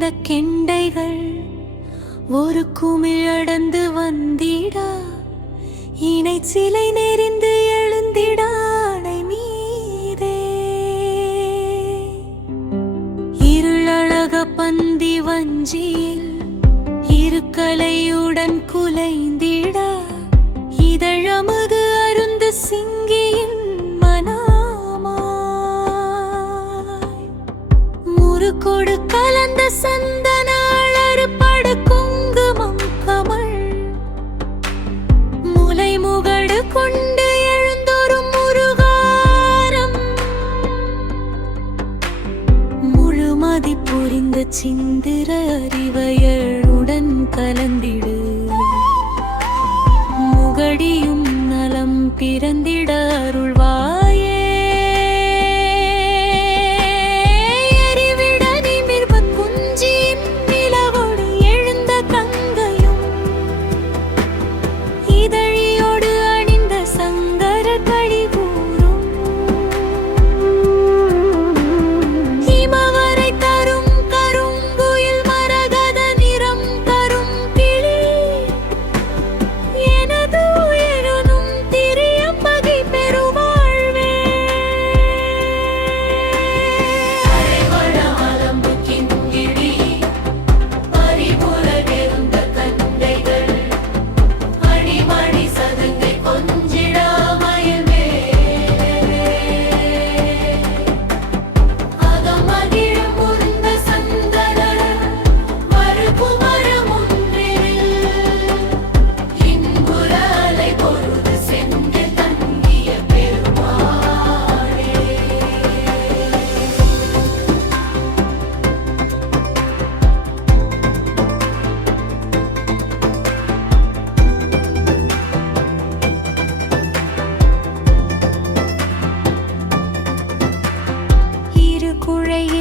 எரிந்த கெண்டைகள் ஒரு குமிழடந்து வந்திடா இணை சிலை நெறிந்து எழுந்திடானை மீதே இருளழக பந்தி வஞ்சியில் இருக்கலையுடன் குலைந்திடா இதழமுது அருந்து சிங்கியின் முறுகொடு கலந்த சந்தன அழறுபடு குங்குமம் கமழ் முலை முகடு கொண்டு எழுந்தொரு முருகாரம் முழுமதி புரிந்த சிந்திர அறிவையழுடன் கலந்திடு முகடியும் நலம் பிறந்திட அருள்வாயே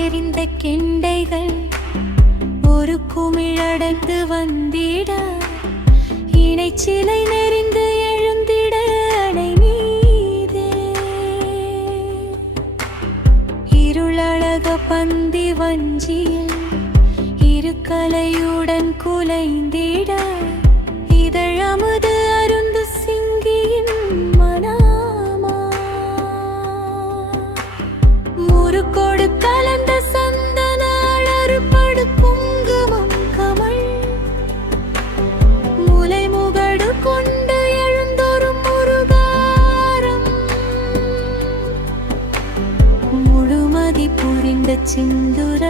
எரிந்த கெண்டைகள் ஒரு குமிழடந்து வந்திட இணை சிலை நெறிந்து எழுந்திட அணை மீதே இருளழக பந்தி வஞ்சியில் இருக்கலையுடன் குலைந்திட இதழமுது அருந்து சிங்கியின் முறுகொடு கலந்த சந்தன அழறுபடு குங்குமம் கமழ் முலை முகடு கொண்டு எழுந்தொரு முருகாரம் முழுமதி புரிந்த சிந்துர